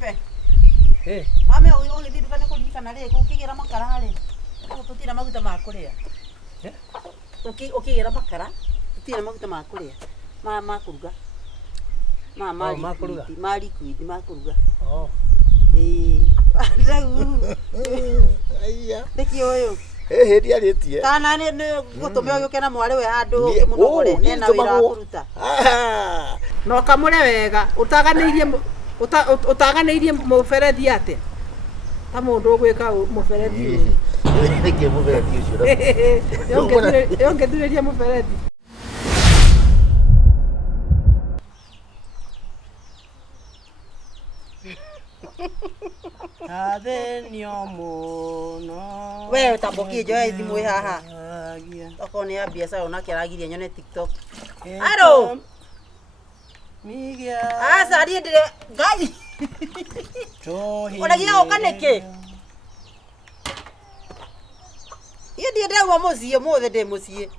Tope. Mame ugithii dukane kuririkana ri ukigira makara ri. Tutira maguta ma kuria. Ukigira makara, tutira maguta ma kuria. Ma kuruga. Ma kuruga. Ma liquid ma kuruga. Rau. Aiya. Ndiki uyu. Hindi aritie. Kana ni gutume uyu na mwari we handu ukimunogore nena wira wa kuruta. No kamure wega utaganeirie muberethi ate. Ta mundu gwika muberethi uyu. Ndiki muberethi ucio. Yongedureria muberethi. Athenio muno. We utambokie joe thimu haha. Okoni ya biashara onake aragiria nyone TikTok. Aro. Migia. Asa ri ndire ngai. Onagia okaneke. Yedi ndauma mucie mothe ndi mucie.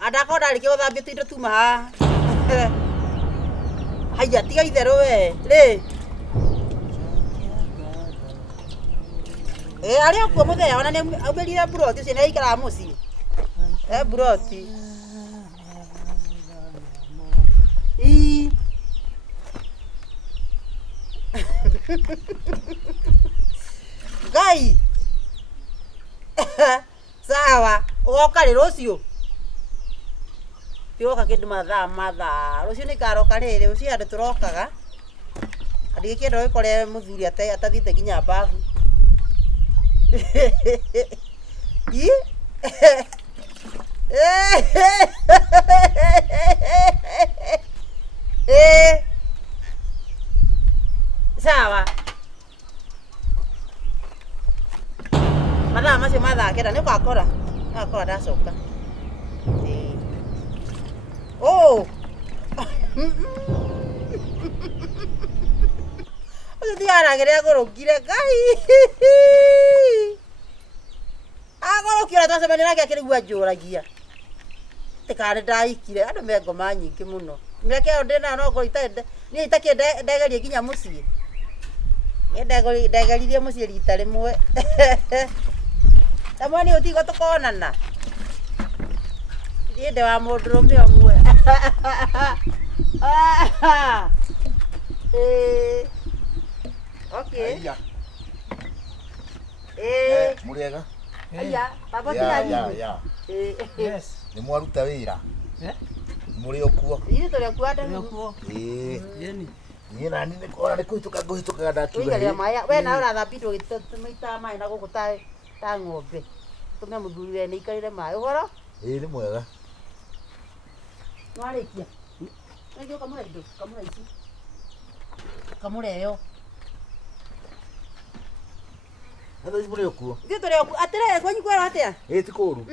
Andaka ndari ki uthambie tuindo tuma ha. Haya tiga itherũ we. Ri. Aria kwa muthenya ona ni aubirire broti ucio ni aikara mucie. Broti. Ngai. Sawa, ugoka ri rucio. Tioka kindu mathaa. Rucio ni karoka riri, ucio andu turokaga. Andi kindu ikore muthuri atathiite nginya bafu. Sawa. Mathaa macio mathakira ni ukakora. Akora ndacoka. Oh. Ucio thiaragire ngurukire Ngai. Agorokira twacemania nake akirigua njuragia. Tikare ndaikire andu me ngoma nyingi muno. Mĩaka ĩyo ndĩna no ngoro niĩ itakĩ ndegerie nginya mũciĩ. Ndegeririe mũciĩ rita rĩmwe. Tamwe nĩ ũtigo tũkonana. Niĩ ndĩ wa mũndũrũme ũmwe. Okay. Muriega. Aya, baba tia. Yes. Ni mwaruta wira. Muri okuo. Iri tole kuada okuo. Yeni. Ni nani ni kora ni kuhituka ndakiuga. Kuigaria maya. We na ura thabitwo gitumaita mai na guku ta ng'ombe. Tume muthuri we ni ikarire mai. Uhoro? Ni mwega. Nwarikia. Ndio kamura indo, kamura ici. Kamura yo. Ndio muri okuo. Ndio tole okuo. Atire kwanyu kwara atia? Ti kuru.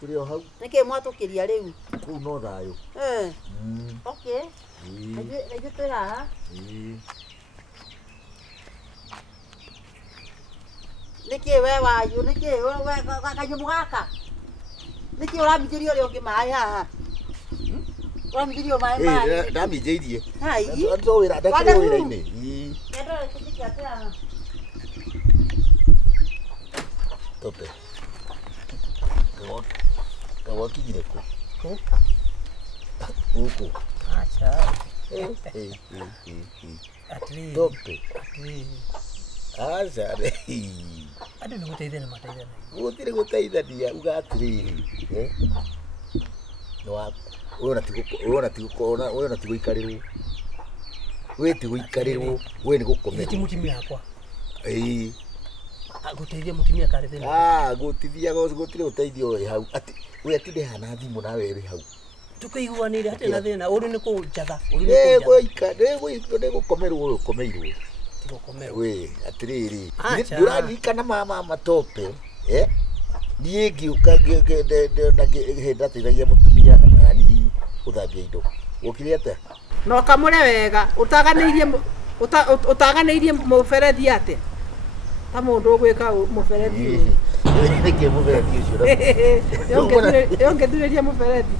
Turi o hau. Nike mwatukiria riu. Kuu no thayo. Okay. Ndio tole haha. Niki we wayu, niki we kanyu gaka. Niki uramithĩrio ri ungi mai haha. Uramithĩrio mai. Ndaminjĩirie. Hai. Ndo wira ndakire wira-inĩ. Ndio kĩndiki atia. Tope. Kawa kinyire ku. Huko. Acha. Athuri. Tope. Acha re. Ande no guteithania mateithania. Gutire guteithania uga atiriri. No Uona ti guikarirwo. We ti guikarirwo, we ni gukomera. Ti mutimia yakwa. Guteithia mutimia kare thina. Gutithia gutire uteithio we hau. Ati we atinde hana thimu nawe ri hau. Tukaiguanire hate na thina, uri ni kunjatha, uri ni kunjatha. Ne gukomerwo uyu komeirwo. Ti gukomerwo. We atiriri. Ndurarikana mama Tope. Niĩ ngiuka ndateithagia mutumia nani uthambia indo. Ukire ate? No kamure wega utaganeirie muberethi ate? Ta mundu gwika muberethi uyu. Niki muberethi ucio. Yongedureria muberethi.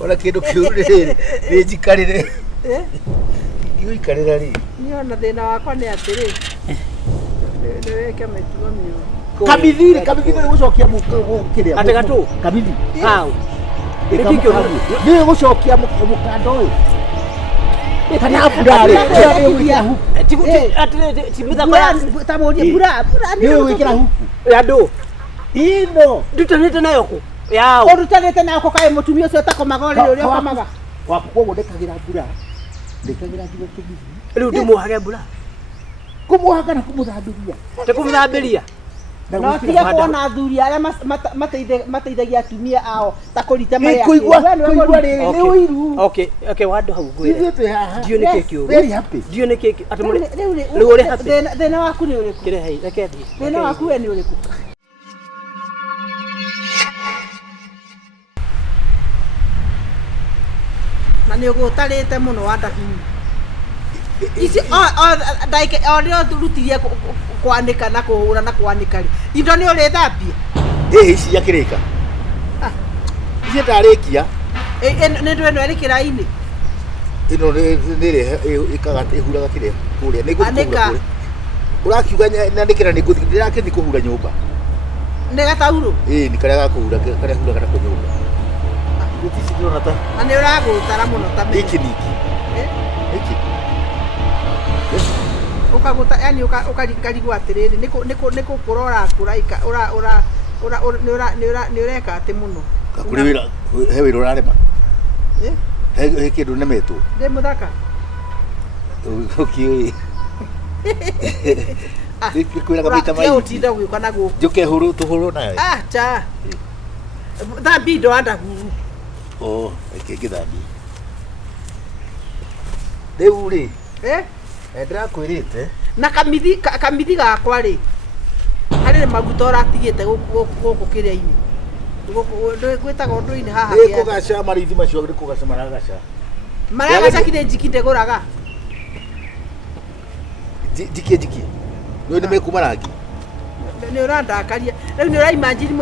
Ona kindu kiuru riri ni njikarire. guikarira ri Ni ona thina wakwa ni atiri. Ni weke mitugo miu. Kabithi ni gucokia mukiria. Ate gatu. Kabithi. How? Ni gucokia mukando uyu. Kana burare. Timutha kwa Tamuria bura Ni wikira huku. yado. Ino. Dutanete nayo ku. Yao. Orutanite nako kae mutumia ucio takomaga ri uria komaga. Waku kwa ndekagira mbura. Ndekagira nginya kibithi. Riu ndimuhage mbura. Kumuhaga na kumuthambiria. Tekumuthambiria. No tiga kuona athuri aria mateithagia atumia ao ta kurita maria. Kuigua riri ni uiru. Okay, wado hau ngwire. Ithuĩ haha. Dio nĩ kĩkĩ Very happy. Dio nĩ kĩkĩ atumuri. Riu uri happy. Thina waku ni uriku. Kire hei, reke thi. Thina waku we ni uriku. Na ni ugutarite muno wa ndahini. Ici ndaike rio turutirie kwanika na kuhura na kwanika ri. Indo ni uri thambia. Ici yakirika. Ici ndarikia. Ni ndu eno eri kiraini. Ino nĩ ikaga ihuraga kĩrĩa kũrĩa nĩ Anĩka. Urakiuga nandĩkĩra nĩ ngũthi ndĩrakĩthi kũhura nyũmba. Nĩ gatauro. Nĩ karĩa ga kũhura karĩa huraga na nyũmba. Gũtici ndĩrona ta. Na nĩ ũragũtara mũno ta mimi. Hiki niki. Hiki. Ukaguta yani ukarigwo atiriri niko kurora kuraika ni ureka ati muno. Kakuri wĩra he wĩra ũrarema. He kĩndũ nemetwo. Ndĩ muthaka. Ũkiũĩ. Kwĩraga maita maingĩ. Utinda gũka naguo. Njoke tũhũrwo nayo. Cha. Thambi ndo andahuru. Ngĩthambi. Rĩu rĩ. Ndĩrakwĩrĩte. Na kamithi gakwa rĩ. Harĩ maguta ũratigĩte gũkũ kĩrĩa-inĩ. Gwĩtaga ũndũ-inĩ haha. Nĩ kũgaca marithi macio nĩ kũgaca maragaca. Maragaca kire njiki ndegũraga. Jiki. Nĩ mekuma rangi. Nĩ ũrandakaria. Rĩu nĩ ũraimagine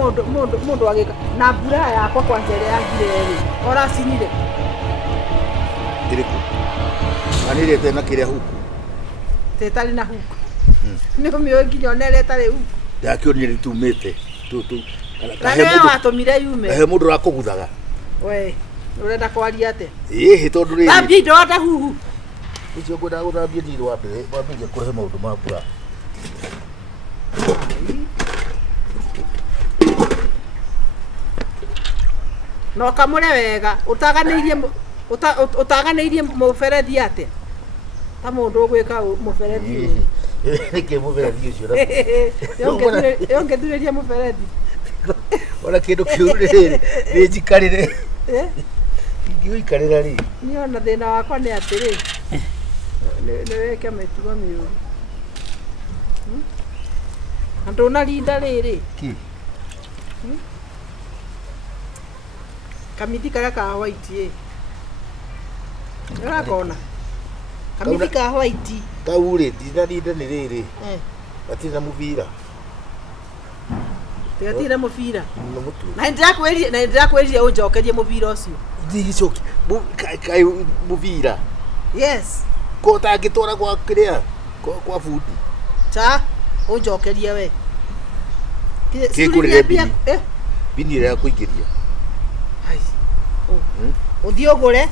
mũndũ agĩka na mbura yakwa kwanja ĩrĩa yagire rĩ. Oracinire. Ĩrĩkũ? Anĩrĩte na kĩrĩa huku. Tetari na huku. Nĩ ũmĩoĩ nginya onereta tarĩ huku. Ndakĩonire tumĩte. Kahe mũndũ watũmire yume. Kahe mũndũ ũrakũguthaga. We, ũrenda kwaria atĩa? Ĩhĩ tondũ rĩrĩ. Thambia indo ata huhu. Ũcio ngwendaga gũthambia ndirĩ wa mbere, wambĩrĩria kũrehe maũndũ ma mbura. No kamũre wega, utaganĩirie mũberethi atĩa? Ta mũndũ ũgwĩka mũberethi ũyũ. Nĩkĩ mũberethi ũcio? Yongethurĩria mũberethi. Ona kĩndũ kĩũru rĩrĩ, nĩ njikarĩre. Ingĩgũikarĩra rĩ. Niĩ ona thĩna wakwa nĩ atĩrĩ, nĩ weke mĩtugo mĩũru. Na ndũnarinda rĩrĩ. Kamithi karĩa ka white ũrakona? Kamithi ka white. Kau rĩ, ndinarinda nĩ rĩrĩ. Gatirĩ na mũbira. Tigatirĩ na mũbira. Na ndĩrakwĩrire ũnjokerie mũbira ũcio. Ndigicoki. Kaĩ mũbira. Yes. Ko tangĩtwara gwa kĩrĩa? Kwa bundi. Cha, ũnjokerie we. Kĩngũrĩre bini. Bini ĩrĩa ya kũingĩria. Ũthiĩ ũgũre.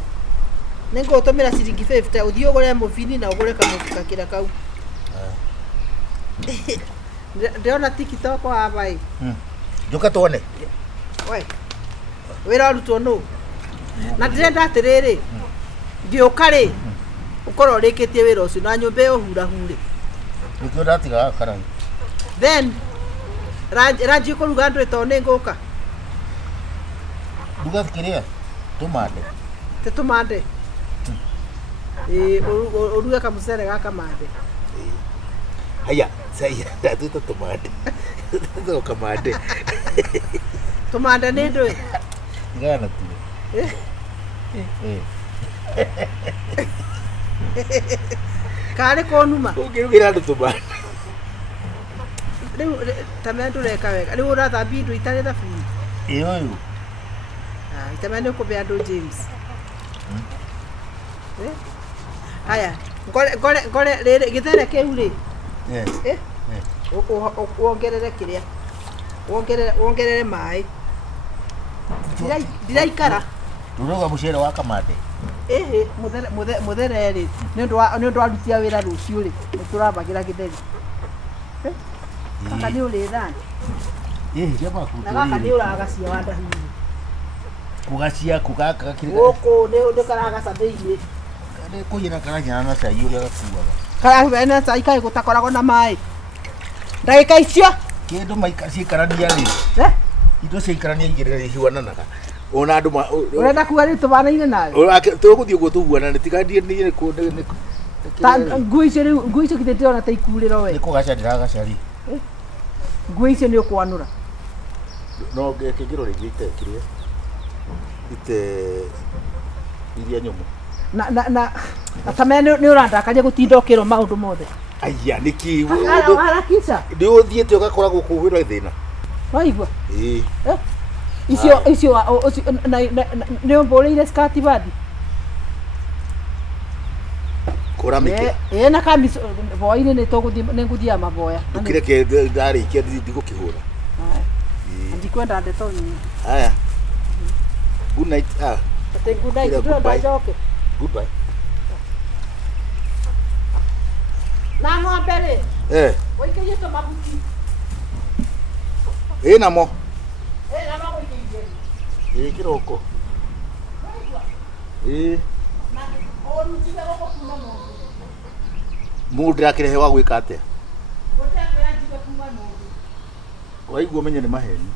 Nĩngũtũmĩra ciringi 50 ũthiĩ ũgũre mũbini na ũgũre kamũkĩra kau. Ndĩrona TikTok hapa hii. Njoka tuone. We. Wĩra ũrutwo nũ? Na ndĩrenda atĩrĩrĩ. Ngĩũka rĩ. Ũkorwo ũrĩkĩtie wĩra ũcio na nyũmba ĩyo hurahure. Nĩkĩo ndatigaga karai. Then ranji ũkũruga andũ ĩto nĩ ngũka. Nduga kĩrĩa? Tumande. Te tumande. Uruga kamũcere gaka mande. Haya, sasa ndatuta tumande. Ndio kamande. Tumande nĩ ndũ. Ngana tu. Karĩ kũnuma. Ũngĩrugĩra andũ tumande. Rĩu tamenya ndũreka wega. Rĩu ũrathambia indo itarĩ thabuni. Ũyũ. Tamenya nĩ ũkũbe andũ James. Haya, Ngore rĩrĩ gĩthere kĩu rĩ. Wongerere kĩrĩa. Wongerere maĩ. Ndiraikara. Ndoga mucere wa kamande. Muthere rĩ. Nĩ ũndũ wa rutia wĩra rũciũ rĩ. Tũrambagira gĩtheri. Kaka nĩ ũrĩ thani. Jama ku. Na kaka nĩ ũragacia wa ndahinya. Kugacia kugaka kiri. Gũkũ nĩ karagaca thĩinĩ. Nĩ kũyĩra karanya na cai ũrĩa gakuaga. Karahuana na cai kai gũtakoragwo na maĩ. Ndagĩka icio. Kĩndũ ciĩkarania rĩ. Indo ciĩkarania igĩrĩ hiwananaga. Ona andũ ũrenda kuga rĩ tũbanaine nawe. Tũgũthiĩ ũguo tũhuana nĩtigandie nĩ kũ ta ngui icio kithĩte ona ta ikurĩro we. Nĩ kũgacarĩra gacari. Ngui icio nĩ ũkwanũra. No ngĩkĩrwo rĩngĩ itekire. Iria nyũmũ. Na atamenya nĩ ũrandakaria gũtinda ũkĩrwo maũndũ mothe. Aya nĩkĩ harakisha. Nĩ ũthiĩte ũgakora gũkũ wĩra thĩna. Waigua? Icio nĩ ũmbũrĩire skati bathi. Kora mĩke. Na kamis boine nĩ ngũthiaga maboya. Ndukireke ndarĩkia ndigũkĩhũra. Ndikwenda ndeto nyingi. Aya. Good night. Good night. Ndajoke. Goodbye. Na ng'ombe rĩ? Ũikĩrie tũmahuti. Namo. Namo ũikĩrie. Kĩroko. Na ũrutire gũkũ kuma mũndũ. Mũndũ ndĩrakĩrehe wa gwĩka atĩa? Mũndũ ndĩrakwĩra njigue kuma mũndũ. Waigua menye nĩ maheni.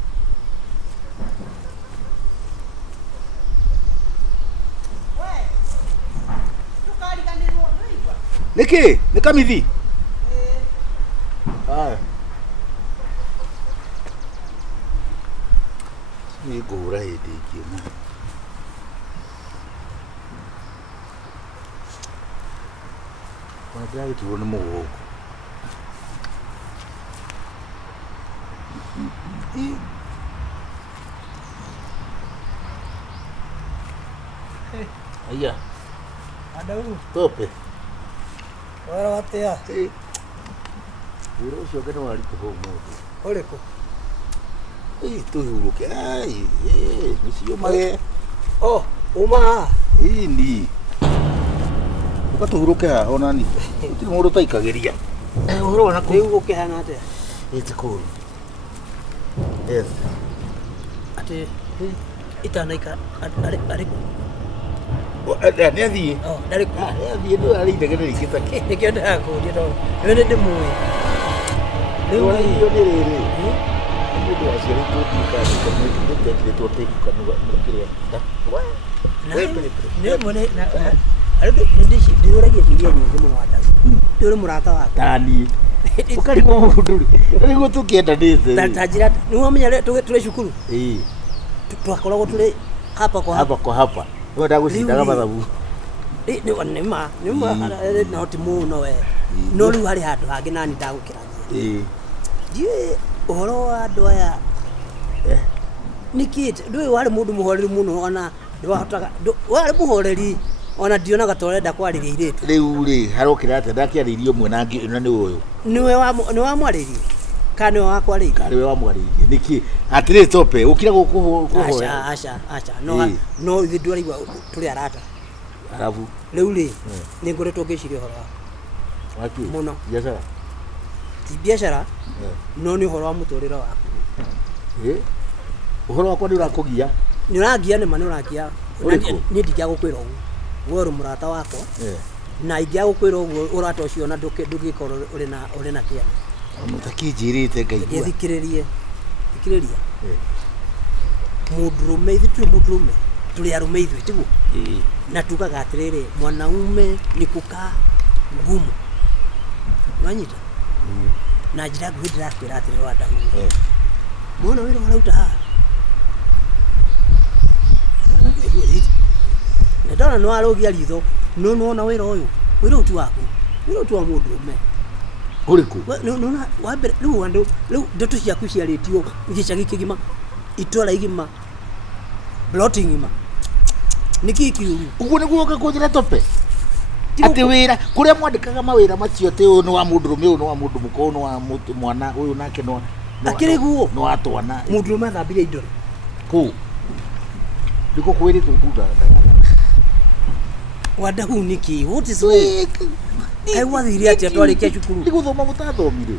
Niki? Nĩ kamithi? Nĩ ngũhũra hĩndĩ ĩngĩ na. Ona ndĩragĩturwo nĩ mũgongo. Aya. Adau. Tope. Wara watea. Wĩra ũcio ngene waritũha ũmũthĩ. Ũrĩkũ? Tũhurũke. Nĩcio mage. Uma haha. Ini. Ũka tũhurũke haha ona ni. Gũtirĩ mũndũ taikagĩria. Ũhoro wa nakũ. Rĩu gũkĩhana atĩa? Tikũru. Yes. Atĩ itanaika arĩkũ? Nĩ athiĩ. Ndarĩkũ. Nĩ athiĩ nĩ arĩindagĩra rĩkĩta kĩ. Nĩkĩo ndĩrakũria tondũ nĩ ndĩmũĩ. Rĩu nĩ rĩrĩ. Mũndũ aciarĩtwo ndikaga nĩtekĩrĩtwo tĩkanũga kĩrĩa. Ndĩũragia ciũria nyingĩ mũno wa Ndari. Ndĩũrĩ mũrata wakwa. Ndani. Ũkarigwo mũndũ rĩ. Nĩguo tũkĩendanĩte. Ta njĩra nĩ wamenya tũrĩ cukuru. Twakoragwo tũrĩ hapa kwa hapa. Nĩ ndagũcindaga mathabu. Nĩma no ti mũno we. No rĩu harĩ handũ hangĩ nani ndagũkĩrania. Ndiũĩ ũhoro wa andũ aya. Nĩkĩ ndũĩ warĩ mũndũ mũhoreri mũno ona ndwahotaga warĩ mũhoreri ona ndionaga ta ũrenda kwarĩria airĩtu. Rĩu rĩ harokĩra atĩa ndakĩarĩirie ũmwe na nĩ ũyũ. Nĩ wamwarĩirie kana nĩ wakwarĩirie? Kana nĩ wamwarĩirie nĩkĩ atĩrĩ tope ũkira gũkũhoya. Aca no ithuĩ ndũraigua tũrĩ arata. Arabu rĩu rĩ nĩ ngoretwo ngĩciria ũhoro waku mũno. Biacara ti biacara no nĩ ũhoro wa mũtũrĩre waku. Ũhoro wakwa nĩ ũrakũgia. Nĩ ũrangia nĩma nĩ ũrangia. Niĩ ndingĩagũkwĩra ũguo we ũrĩ mũrata wakwa na ingĩagũkwĩra ũguo ũrata ũcio na ndũngĩkorwo ũrĩ na kĩana. Mũtakĩnjĩrĩte ngaigua. Thikĩrĩria mũndũrũme ithuĩ tũrĩ mũndũrũme tũrĩ arũme ithuĩ tiguo na tugaga atĩrĩrĩ mwanaume ni kukaa ngumu wanyita na njĩra nguhĩ ndĩrakwĩra atĩrĩrĩ wa Ndahũru muona wĩra ũrauta haha nĩ ndona nĩ warũgia ritho no nona wĩra ũyũ ti waku wĩra ũyũ ti wa mũndũrũme. Ũrĩkũ? Nona wambere rĩu ndeto ciaku ciarĩtio gĩcagi kĩgima itũra igima plot ngima nĩkĩ kĩũru. Ũguo nĩguo ũka kũnjĩra tope. ati wira kuria mwandikaga mawira macio te uyu ni wa mundurume uyu ni wa mundu muko ni wa mwana uyu nake no akiriguo no atwana mundurume athambirie indo ku ndiko kwiritu buda wanda hu niki what is we ai wathiri ati atwarikia cukuru ndiguthoma mutathomire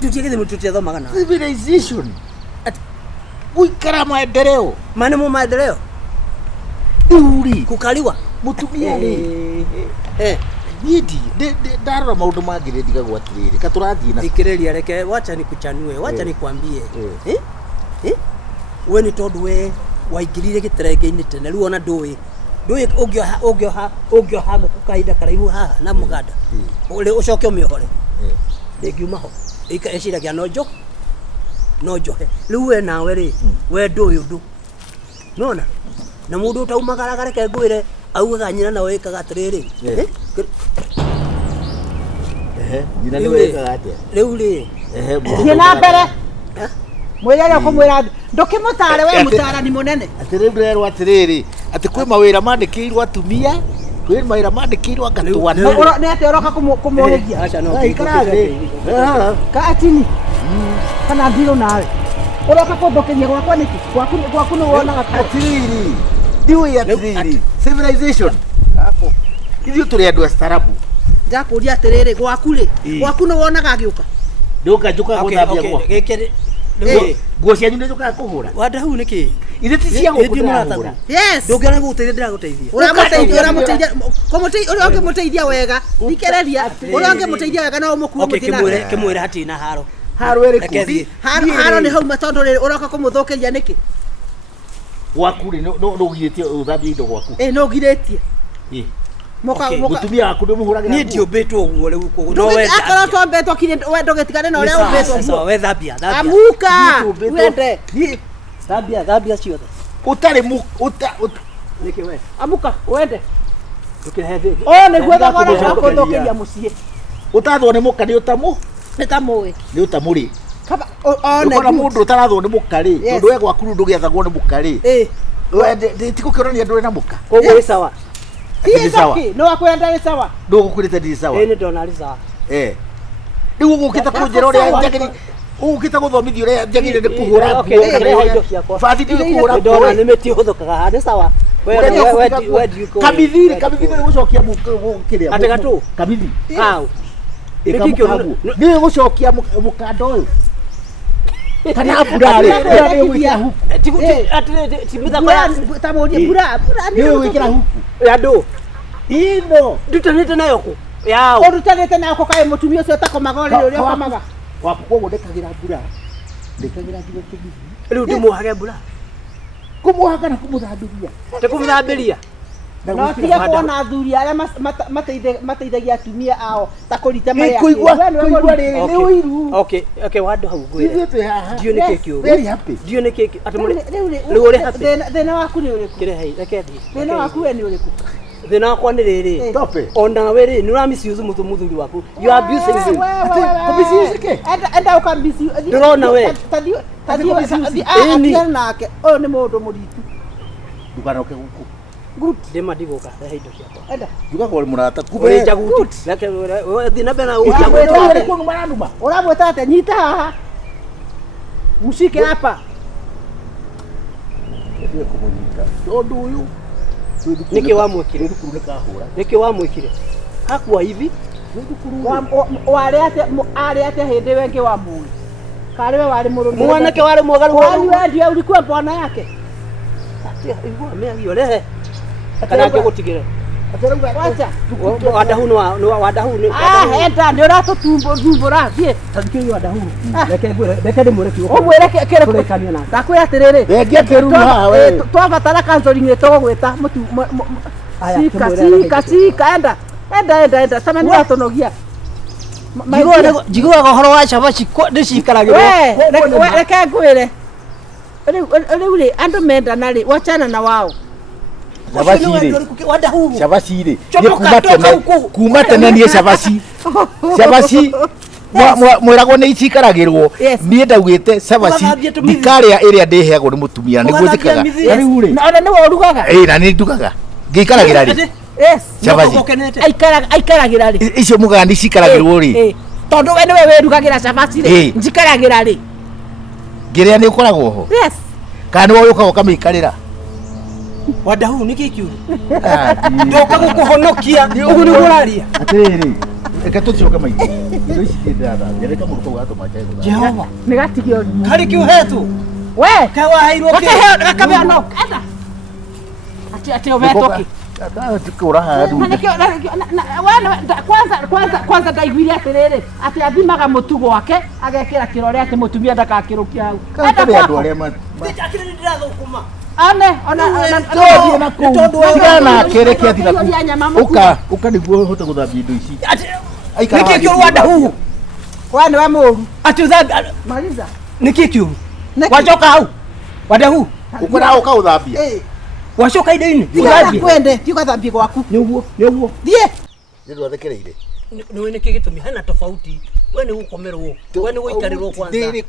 tutigithe mututiathomaga na civilization guikara maendeleo mane mu maendeleo uri kukaliwa mutumia ri nidi ndarora maundu mangire ndigagwo atiriri katurathii na ikireria reke wacha nikuchanue wacha nikwambie we ni tondu we waingirire giterenge-ini tene riu ona ndui ungioha nguku kahinda karaihu haha na muganda uri ucoke umiohore ndingiuma ho eciragia no njohe riu we nawe ri we ndui undu nona na mundu utaumagaraga reke ngwire augaga nyina na wikaga atiriri nyina ni wikaga atia riu ri Thiĩ na mbere mwĩrere ũkũmwĩra ndũkĩmũtare we mũtarani mũnene atĩrĩ ndĩrerwo atĩrĩrĩ atĩ kwĩ mawĩra mandĩkĩirwo atumia kwĩ mawĩra mandĩkĩirwo ngatwana nĩ atĩ ũroka kũmũhĩgia acha no katini kana thirũ nawe ũroka kũthũkĩria gwakwa nĩkĩ gwaku nĩ wonaga atĩrĩrĩ ndiũĩ atĩrĩrĩ civilization ithuĩ tũrĩ andũ acitarabu ndakũria atĩrĩrĩ gwaku rĩ gwaku nĩ wonaga agĩũka ndũka njũkaga gũthambia gwakwa nguo cianyu nĩ njũkaga kũhũra wanda hau nĩkĩ ithe ti cia gũkũ ndĩrahũra ndũngĩona gũgũteithia ndĩragũteithia ũrĩa ũngĩmũteithia wega thikĩrĩria ũrĩa ũngĩmũteithia wega no ũmũkue mũthiĩ kĩmwĩre hatirĩ haro haro ĩrĩkũ haro nĩ hauma tondũ rĩrĩ ũroka kũmũthũkĩria nĩkĩ gwaku rĩ no ũgirĩtie ũthambie indo gwaku no ũgirĩtie mũtumia waku ndĩmũhũragĩra niĩ ndiũmbĩtwo ũguo rĩu no we akorwo twombĩtwo kire we ndũgĩtigane na ũrĩa ũmbĩtwo guo we thambia amuka wende thambia ciothe ũtarĩ nĩkĩ we amuka wende tũkĩrehe thĩ nĩguo thogora wa kũthũkĩria mũciĩ ũtathwo nĩ mũka nĩ ũtamũĩ nĩ ũtamũrĩ one ũkona mũndũ ũtarathwo nĩ mũka rĩ tondũ we gwaku rĩu ndũgĩathagwo nĩ mũka rĩ tikũkĩonania ndũrĩ na mũka koguo ĩ sawa no wakwenda ĩ sawa ndũgũkwĩrĩte ndĩ sawa nĩ ndona rĩ sawa rĩu ũgũkĩte kũnjĩra ũrĩa njagĩrĩire ũgũkĩte gũthomithia ũrĩa njagĩrĩire nĩ kũhũra bathi nĩ kũhũra ndona nĩ mĩtĩ ũhũthũkaga ha nĩ sawa kamithi nĩ gũcokia kĩrĩa atĩ gatũ kamithi hau nĩ gũcokia mũkanda ũyũ kana mbura rĩ nĩ gwĩkĩra huku tamũrie mbura nĩ gwĩkĩra huku ya ndũ ino ndutanĩte nayo kũ yao ũrutanĩte nako kaĩ mũtumia ũcio ũtakomaga ũrĩa ũrĩa ũkomaga waku koguo ndekagĩra mbura ndekagĩra nginya kĩgithi rĩu ndĩmuohage mbura kũmuohaga na kũmũthambĩria kũmũthambĩria no tige kuona athuri arĩa mateithagia atumia ao ta kũrita marĩa kũigua rĩrĩ nĩ ũiru wandũ hau ngwĩre ndiũ nĩ kĩĩ kĩũru ndiũ nĩ kĩĩ atĩ rĩu ũrĩ happy thĩna waku nĩ ũrĩkũ kĩrehe reke thiĩ thĩna waku we nĩ ũrĩkũ thĩna wakwa nĩ rĩrĩ ona we rĩ nĩ ũramisuzu mũthuri waku you are abusing him enda ũkambisi ndĩrona we athiĩ nake ũyũ nĩ mũndũ mũritu ndukanoke gũkũ good ndĩma ndigũka rehe indo ciakwa enda njugaga ũrĩ mũrata ũrĩ njagutu reke thiĩ na mbere ũramwĩta atĩ nyita haha mshike hapa tondũ ũyũ nĩkĩ wamwĩkire hakuwa hivi arĩ atĩa hĩndĩ we ngĩ wa mũĩ karĩ we warĩ mũrũme mwanake warĩ mwagaru ndio ulikuwa bwana yake igua meagio rehe kana ngĩgũtigĩre wacha wanda huu nĩ wanda huu enda nĩ ũratũtumbũra thiĩ tathikĩrio wanda huu reke ndĩmwĩre kiugo ũmwĩre kĩrekania na ndakwĩra atĩrĩrĩ rengia kĩruru haha we twabatara counseling nĩ tũgũgwĩta sika enda sama nĩ ratũnogia njiguaga ũhoro wa cabaci ndĩcikaragĩrwo reke ngwĩre rĩu rĩ andũ mendana rĩ wachana na wao cabaci rĩ kuma tene niĩ cabaci mwĩragwo nĩ icikaragĩrwo niĩ ndaugĩte cabaci ndikarĩa ĩrĩa ndĩheagwo nĩ mũtumia nĩguo njĩkaga rĩu rĩ na nĩ worugaga na nĩ ndugaga ngĩikaragĩra rĩ Yes. Cabaci. Aikaragira ri. Icio mugandi cikaragirwo ri. Tondu we niwe wirugagira cabaci ri. Njikaragira ri. Ngiria ni ukoragwo ho. Yes. Kana ni woka ukamikarira. Wadahu niki kiuru. Ndoka gukuhonokia. Ugu ni guraria. Atiri. Eka tucoke maigi. Indo ici ndada. Ndireka muruko gato machego. Jehova. Ni gatigio. Kari kiuhetu. We, kawairwo ke. Gakabe no. Enda. Ati ubetoki. Tukura hadu. Kwanza ndaiguire atiriri ati athimaga mutu gwake agekira kirore ati mutumia ndakakirukia hau. Kabe andu aria ma. Akiri ndirathukuma. Ona todi na ku. Tigana kerekia thina. Uka niguo hote guthambia indo ici. Niki kiuru wada hu. Wani wa muru. Ati uthambia. Maliza. Niki kiuru. Wachoka hau. Wada hu. Ukora uka uthambia. Wacoka indo-ini kwende tiuka thambia gwaku niguo thie ndio athekereire ni niki gitumi hana tofauti we ni gukomerwo we ni guikarirwo kwanza ni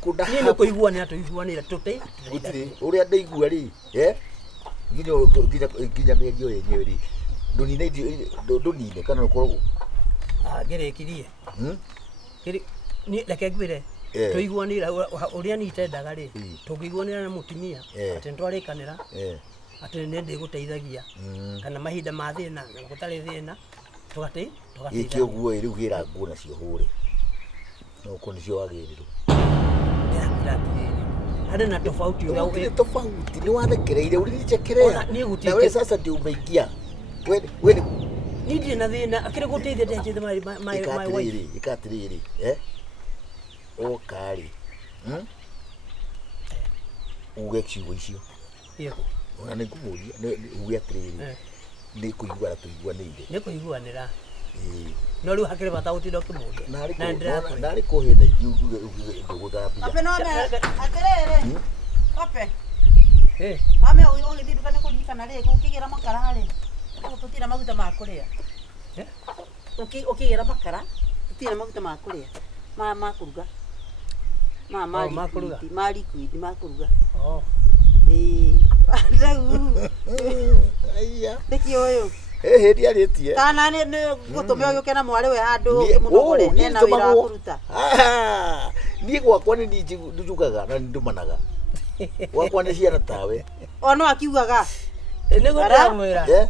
kuigua ni atuiguanira tuti gutiri uria ndaigua ri nginya mĩario yenyewe ri ndunine kana ukoragwo ngerekirie ni reke ngwire tuiguanira uria ni itendaga ri tungiguanira na mutumia ati ntwarikanira ati nende guteithagia kana mahinda ma thina na gutari thina tugati ikio guo iri ugira nguo na cio hure no ko nicio wagirirwo hada na tofauti ya tofauti ni wathekereire uri nichekerea na wewe sasa ndio umeingia wewe ni ndi na thina akire guteithia ndeje my wife ikatiriri o kari uge kiugo icio yego ona ni kumuria uge atiriri ni kuigua tuiguanire ni kuiguanira no riu hakire bata utindo kimundu na ri kuhina iuge nduguthambia ape no me atiriri ape ame ugithindukane kuririkana ri ukigira makara ri tutira maguta ma kuria ukigira makara tutira maguta ma kuria ma kuruga ma kuruga ma liquid ma kuruga aiya deki oyo hedi aritie kana ni gutume oyo kena mwari we handu munogore nena wira wa kuruta ni gwakwa ni njugaga na ndumanaga wakwa ni ciana tawe ono akiugaga ni gutamwira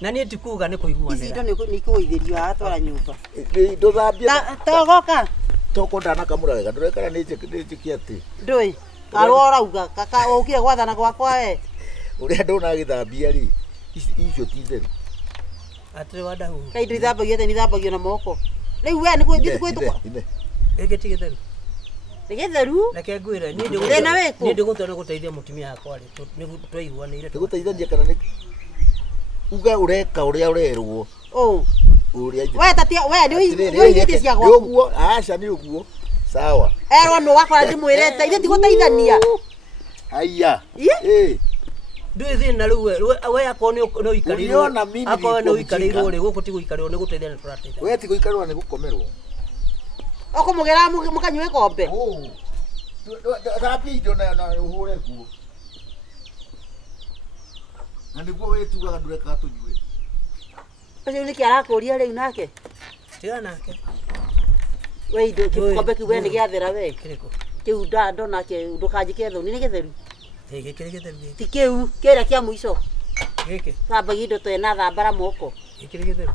na ni tikuga ni kuiguanira indo ni kuithirio atwara nyumba ndo thambia togoka toko ndana kamura wega ndurekana ni kiati ndui arora uga kaka ukire gwathana gwakwa we uria ndona githambia ri icio ti theru atire wada hu kaindo ithambagio te ni thambagio na moko riu we ni kwitu ege tigetheru tigetheru reke ngwire ni ndi gutona guteithia mutumia akwa ri ni twaiguanire guteithania kana ni uga ureka uria urerwo uria we tatia we ni igiti cia gwaku uguo aca ni uguo sawa erwa no wakora ndimwirete ithe tiguteithania aiya ndui thina riu we akwa no ikarirwo akwa no ikarirwo ri guku tiguikarirwo ni guteithia ni turateithia we tiguikarirwo ni gukomerwo okumugera mukanywe kombe thambia indo na uhure nguo na niguo wetugaga ndureka tunyue acio niki arakuria riu nake tiga nake we indo kombe kiwe ni giathera we kiriko kiu ndona ke ndukanjike thoni ni githeru gikire githeru ti kiu kira kia muico giki thamba indo twena thambara moko gikire githeru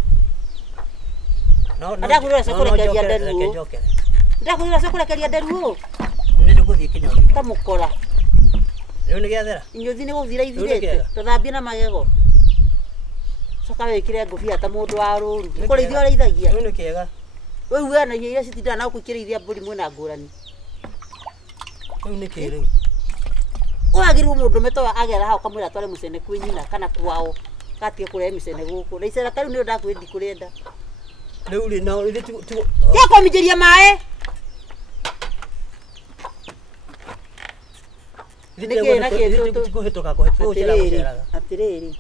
no ndakurira sekurekeria nderu ndakurira sekurekeria nderu ni nduguthie kinyori tamukora riu ni giathera inyothi ni guthira ithirete tuthambie na magego coka wikire ngobia ta mundu wa ruru kuri ithio reithagia riu ni kiega we uana iria citinda na gukirithia mburi mwena ngurani riu ni kiri uragirwo mundu meto agera hao kamwira tware mucene kwi nyina kana kwao katie kure micene guku reicera tariu ni ndakwendi kurenda riu ri no ri tu kia komijeria mae kuhituka kuhituka atiriri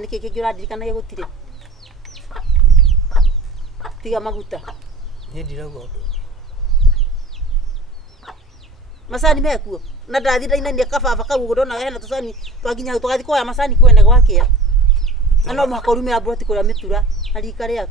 niki kingira ndirikana gutire tiga maguta ni ndirago ndu masani mekuo na ndathira ina ni kababa kau ndona hena tusani twaginya tugathi kwa masani kwene gwakia no mũhaka ũrumĩra mburoti kũrĩa mĩtura na rika rĩaku